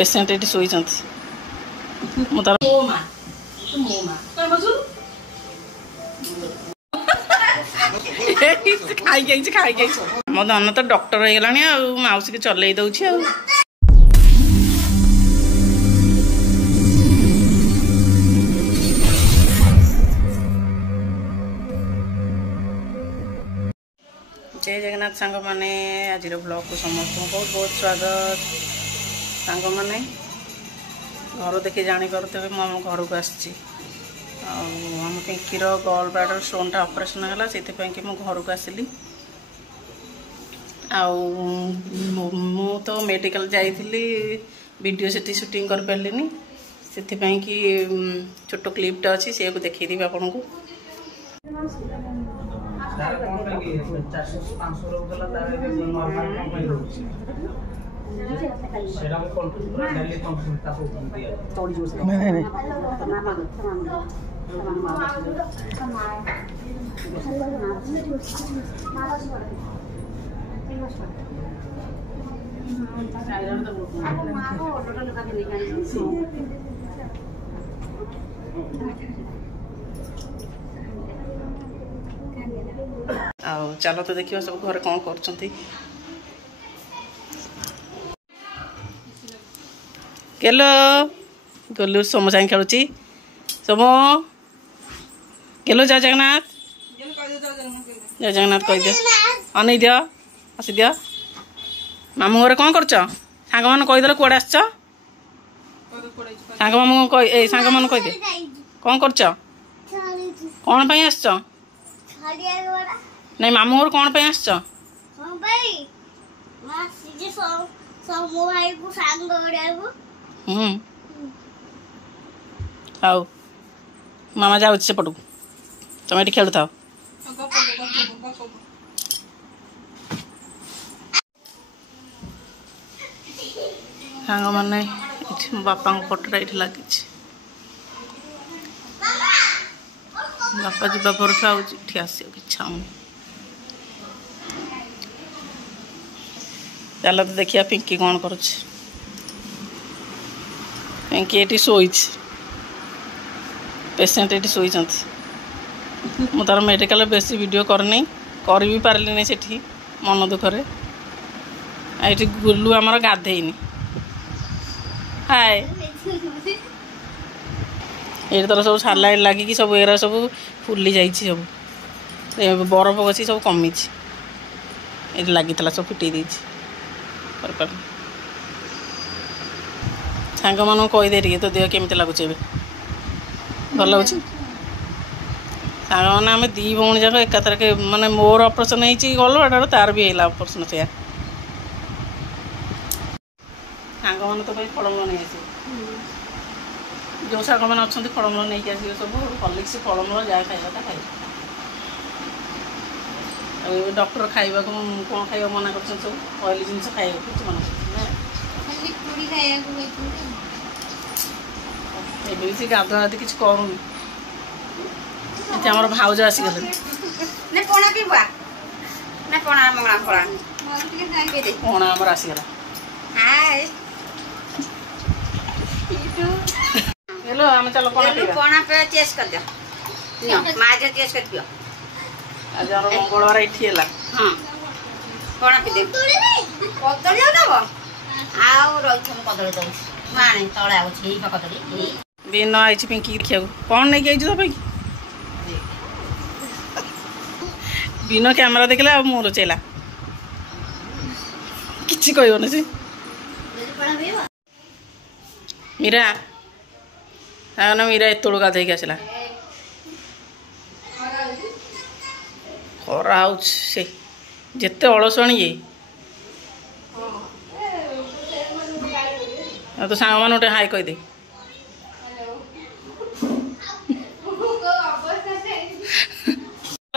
patient ये showy खाई मो धन तो डॉक्टर हो गलानी आउसी के चल दौची आ जय जगन्नाथ सांग माने आज ब्लॉग को समस्त बहुत बहुत स्वागत सांग माने घर देखिए जानीपे मुझे घर को आसी आम पिंकीर गॉल ब्लाडर स्टोनटा ऑपरेशन है से घर को आसली मु तो मेडिकल जाइली वीडियो से शूटिंग कर पारे से कि छोट क्लिपटे अच्छी सी देखी आपन को चलो तो देखिए सब घर कौन कर केलो गोलू सोमो साइन खेलुची सोमो केलो जय जगन्नाथ जय जगन्नाथ कह दियो अनै दियो आसी दियो मामू घर कौन कर सांग मान कहीदेल कौड़े आस सांग मामू सांग मान कह दे कौन कर कौन पाई आस नहीं मामू घर कौन पे आस आओ मामा जाऊ सेपटू तुम ये खेलु था सांग मैंने बापा फोटोटा ये लगी बापा जावा पर आउट आसो इच्छा हो चलो तो देखिए पिंकी कौन कर पिंकी ये शोई पेसेंट ये शोई मु तार मेडिकल बेसी वीडियो करनी कर भी पारे से मन दुखरे ये गुलू आमर गाधेनी हाय ये तर सब सालाइन लगिकी सब एरा सब फुली जा सब बरफ गसी सब कमी ये लगी सब फिटे दे सांग मान कहीदे टे तो देह केमी लगुच भल लगुच सांग मैंने आम दी भौणी जाक एकाथर के माने मोर ऑपरेशन गल तार भी है ऑपरेशन से सांग मैंने तो फलमूल नहीं आस जो सांग मैंने अच्छा फलमूल नहीं आस सब हॉर्लिक्स फलमूल जहाँ खाइबाटा खाइ डॉक्टर खाइबा कौन खाइबा मना कर सब ऑयली जिन खाइबा मना कर गाधुआ कि करूनी आम भाउज आसीगले पणा आमर आसीगला हेलो आम चलो पणा पे चेस कर दियो मां जे चेस कर दियो आज और मंगलवार एठी हैला हां पणा पे दे कदली दबो आउ रही कदली दबो माने तळे आउछ एई कदली एई दिन आइछि पिंकी खियाउ कोन नै गई जो भाई बिना कैमरा देखला अब मोर चला किछि कहयो न से मीरा ना मीरा एतोड़ गाधे के आसला खरा से जिते अलसणी ये तो सांग मान गोटे हाई कहीदे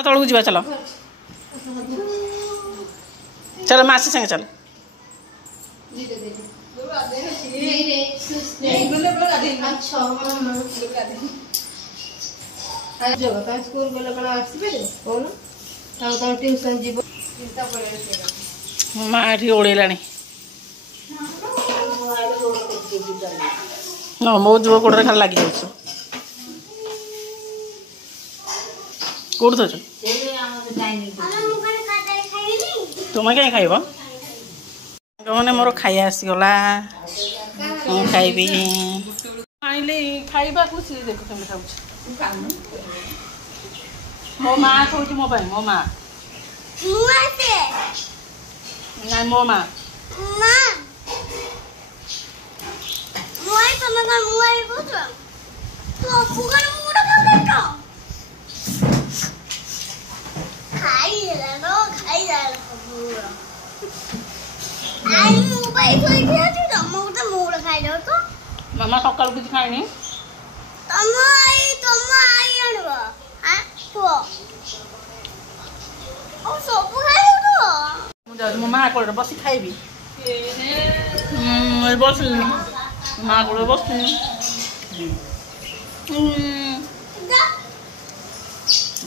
तलू जा चलो चलो मासी संगे चल स्कूल गला कौन ट्यूशन जीव माँ ओढ़ेला ହଁ ମୋ ଯୁବ ଗୋଡ଼ରେ ଖାଲି ଲାଗି ଯାଉଛୁ କୋଉଠି ଥାଉଛୁ ତୁମେ କାହିଁ ଖାଇବ ମାନେ ମୋର ଖାଇବା ଆସିଗଲା ମୁଁ ଖାଇବି ଆଣିଲି ଖାଇବାକୁ ସିଏ ଦେଖ କେମିତି ଖାଉଛି ମୋ ମା କହୁଛି ମୋ ପାଇଁ ମୋ ମା ନାଇଁ ମୋ ମା ମାମା ସକାଳୁ କିଛି ଖାଇନି ମୁଁ ଯାଉଛି ମୋ ମା କୋଳରେ ବସି ଖାଇବି ବସିଲିନି ମା କୋଳରେ ବସିନି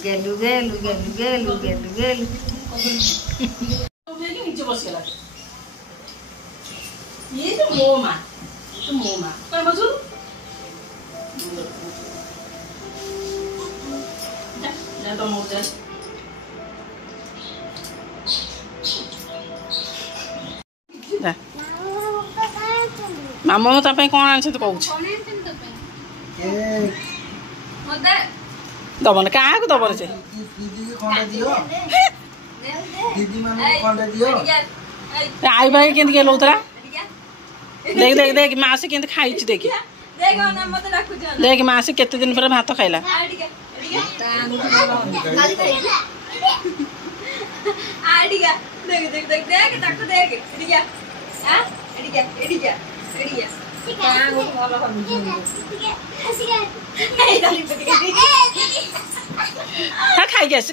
ଗେଲୁ ଗେଲୁ ଗେଲୁ ଗେଲୁ ଗେଲୁ ଗେଲୁ ନିଜେ ବସିଗଲା ଇଏ ତ ମୋ ମା କାଇଁ ବସୁ ଯା ତ ମୋ ଯା ମାମା ତା ପାଇଁ କ'ଣ ଆଣିଛନ୍ତି କହୁଛି ଦବନି କାହାକୁ ଦବନି ସେ ଆଇ ଭାଇ କେମିତି ଗେଲଉଥିଲା देख देख देख मासी केंत खाइछ देखि देख ना मते राखु देख मासी केते दिन पर भात खाइला आ देख देख देख देख ताको देख एडिया हां एडिया कां वो भलो हा खाइ गेस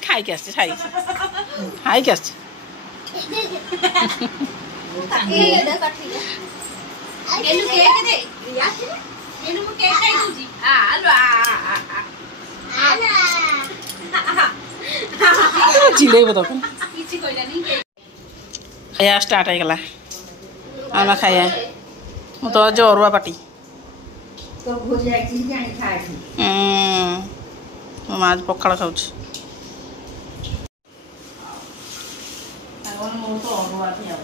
गेलु केक दे रिया गेलु मु केक खाइ दूजी आलो चिले बतो किछि कोइला नहीं खाया स्टार्ट आइ गला आना खाया मु तो जोरवा पाटी तो भोज आइ छी जानि खाइ मो आज पखाळ खाउछ तागोन मो तो अरुवा पिया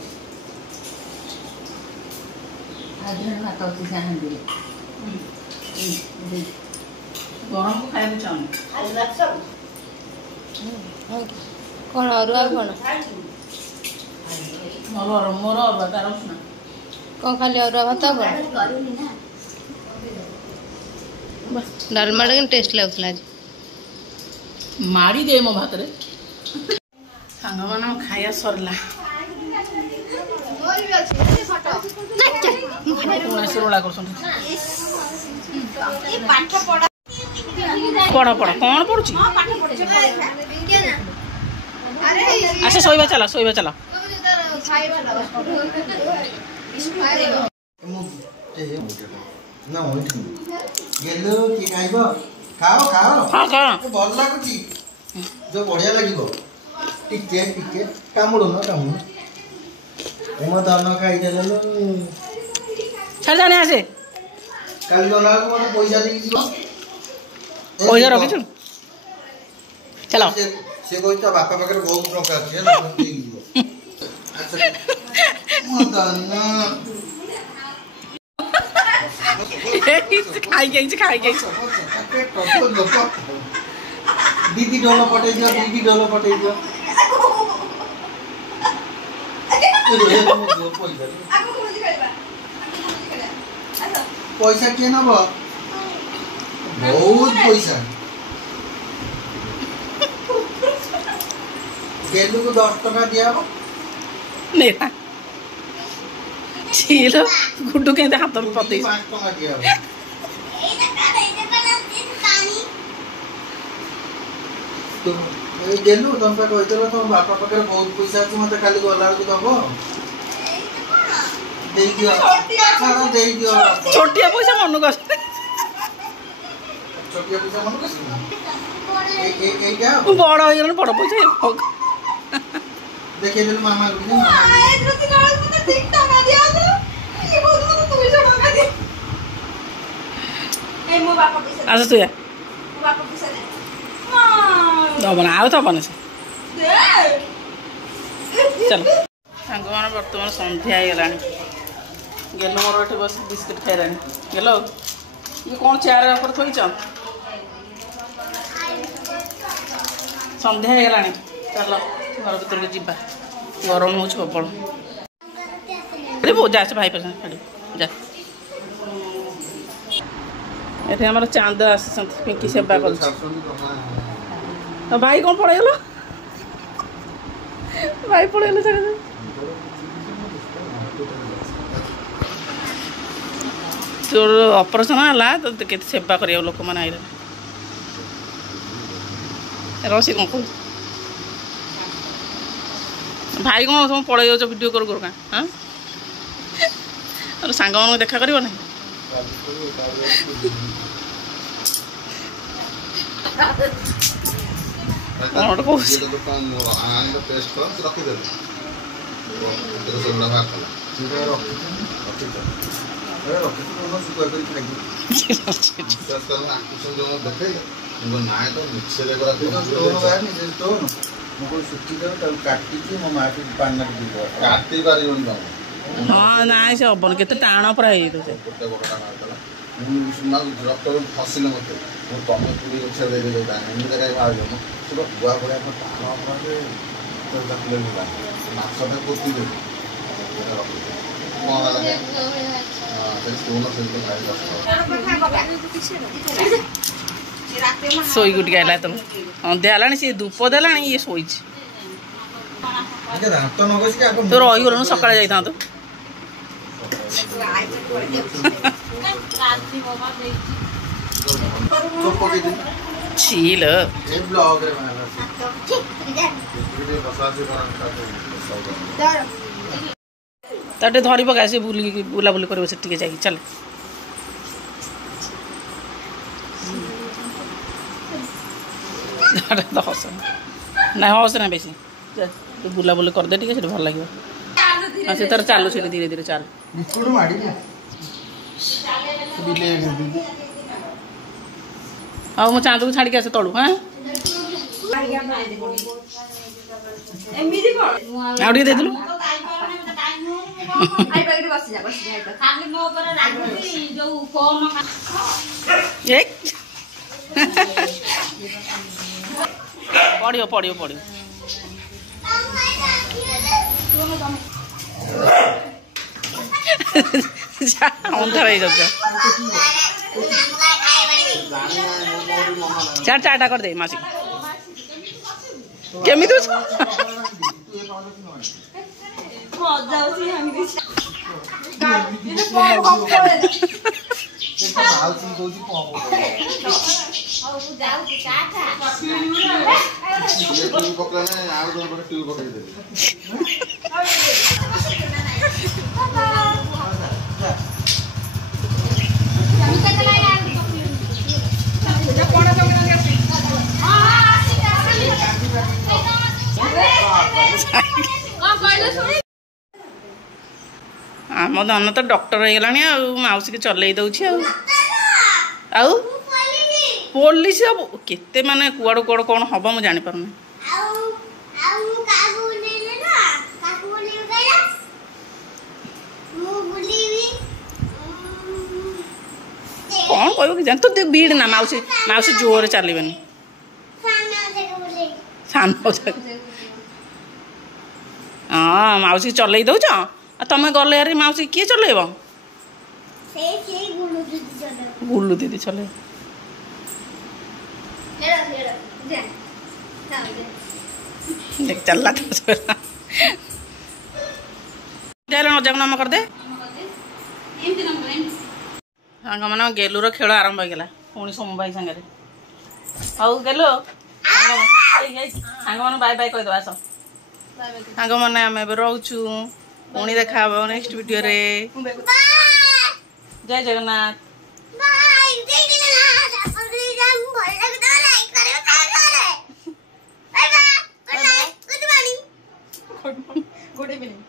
गरम को खाया चाहूँ कौन अरुआ कौन मोर अरुआ तार कौन खाली अरुआ भात कौन डालमा टेस्ट लगुला आज मारी दे मो भात रे सांग मान खाया सरला पढ़ पढ़ कौन पढ़ुची अच्छा सोइबा चला खाओ भल लगुच जो बढ़िया लगे टिके कामुड़ तुम धन खाईदेल छाड़ जाने आसे कल गला मत पैसा देकी जीव पैसा रखिछु चलो से कोइ त बापा पाखरे बहुत टका अछि ना देकी जीव अच्छा मो धन खाई गई दीदी डोलो पटे दियो पैसा के नब बहुत पैसा गेलू को 10 टका दिया छीलो गुड्डू के हाथ में पते 5 टका दिया गेलू तुम पे कहते तुम बापा पाखे बहुत पैसा अच्छे मत खाली गला दब छोटिया पैसा मन को छोटिया पैसा मन को बड़ हो बड़ पैसा देखे दिल मामा ଆସ ତୁ ଦବନା ଆଉ ଦବନି ସେ ଚାଲ ସାଙ୍ଗମାନେ ବର୍ତ୍ତମାନ ସନ୍ଧ୍ୟା ହେଇଗଲାଣି ଗେଲ ମୋର ଏଠି ବସି ବିସ୍କିଟ୍ ଖାଇଲାଣି ଗେଲ ଇଏ କ'ଣ ଚେୟାର ଉପରେ ଥୋଇଛ ସନ୍ଧ୍ୟା ହେଇଗଲାଣି ଚାଲ ଘର ଭିତରକୁ ଯିବା ଗରମ ହେଉଛି ପ୍ରବଳ ଯା ସେ ଭାଇ ପସନ୍ଦ ଛାଡ଼ି ଯା ଏଠି ଆମର ଚାନ୍ଦ ଆସିଛନ୍ତି ପିଙ୍କି ସେବା କରୁଛି ଭାଇ କ'ଣ ପଳେଇଗଲ ଭାଇ ପଳେଇଗଲେ ସେ ତୋର ଅପରେସନ୍ ହେଲା ତ କେତେ ସେବା କରିବାକୁ ଲୋକମାନେ ଆଇଲେ ରସି କ'ଣ କହୁଛି ଭାଇ କ'ଣ ତମେ ପଳେଇ ଯାଉଛ ଭିଡ଼ିଓ କରୁ କରୁ କାଁ ହଁ ସାଙ୍ଗମାନଙ୍କୁ ଦେଖା କରିବ ନାହିଁ କ'ଣ ଗୋଟେ କହୁଛି ହଁ ନାଇଁ ସେ ହବନି କେତେ ଟାଣ ପୁରା ହେଇଯାଇଛି ଫସିଲେ ମତେ ତମେ ପୁରୀ ଛେଦେଇଦେଲେ ଏମିତି କାହିଁ ବାହାରିବ ସେ ଗୁଆ ଭଳିଆ ମାଛଟା ପୋତି ଦେବି କ'ଣ ହେଲା ଶୋଇକୁ ଟିକେ ହେଲା ତମେ ସନ୍ଧ୍ୟା ହେଲାଣି ସିଏ ଧୂପ ଦେଲାଣି ଇଏ ଶୋଇଛି ତୁ ରହିଗଲୁଣୁ ସକାଳେ ଯାଇଥାନ୍ତୁ ଛିଲ ତା ଟିକେ ଧରି ପକା ସେ ବୁଲାବୁଲି କରିବ ସେ ଟିକେ ଯାଇକି ଚାଲେ ହସ ନାଇଁ ହସ ନା ବେଶୀ ବୁଲାବୁଲି କରିଦେ ଟିକେ ସେଠି ଭଲ ଲାଗିବ ଆଉ ସେ ତାର ଚାଲୁ ସେଠି ଧୀରେ ଧୀରେ ଚାଲ ଆଉ ମୁଁ ଚାନ୍ଦକୁ ଛାଡ଼ିକି ଆସେ ତଳୁ ହଁ ଆଉ ଟିକେ ଦେଇଥିଲୁ ପଡ଼ିବ ପଡ଼ିବ ପଡ଼ିବ ଅନ୍ଧାର ହେଇଯାଉଛି ଚାର ଚାରଟା କରିଦେ ମାସି କେମିତି ଆମ ଧନ ତ ଡକ୍ଟର ହେଇଗଲାଣି ଆଉ ମାଉସୀ କି ଚଲେଇ ଦଉଛି ଆଉ ପୋଲିସ ହବ କେତେ ମାନେ କୁଆଡୁ କୁଆଡୁ କଣ ହବ ମୁଁ ଜାଣିପାରୁନି କଣ କହିବ କି ଜାଣି ତୁ ଭିଡ଼ ନା ମାଉସୀ ମାଉସୀ ଜୋରରେ ଚାଲିବନି ସାନ ହଁ ମାଉସୀ ଚଲେଇ ଦଉଛ ଆଉ ତମେ ଗଲେ ଆରେ ମାଉସୀ କିଏ ଚଲେଇବ ଗୁଲୁ ଦିଦି ଚଲେଇବ देख चलला नजाक नाम करदे सांग मान गेलुर खेल आरंभ होगा पुणी सोम भाई सागर हाउ गेलु सांग मान बाय बाय कहीद आस सांग मैंने आम रोचु पुणी देखा नेक्स्ट वीडियो रे जय जगन्नाथ गुड इवनिंग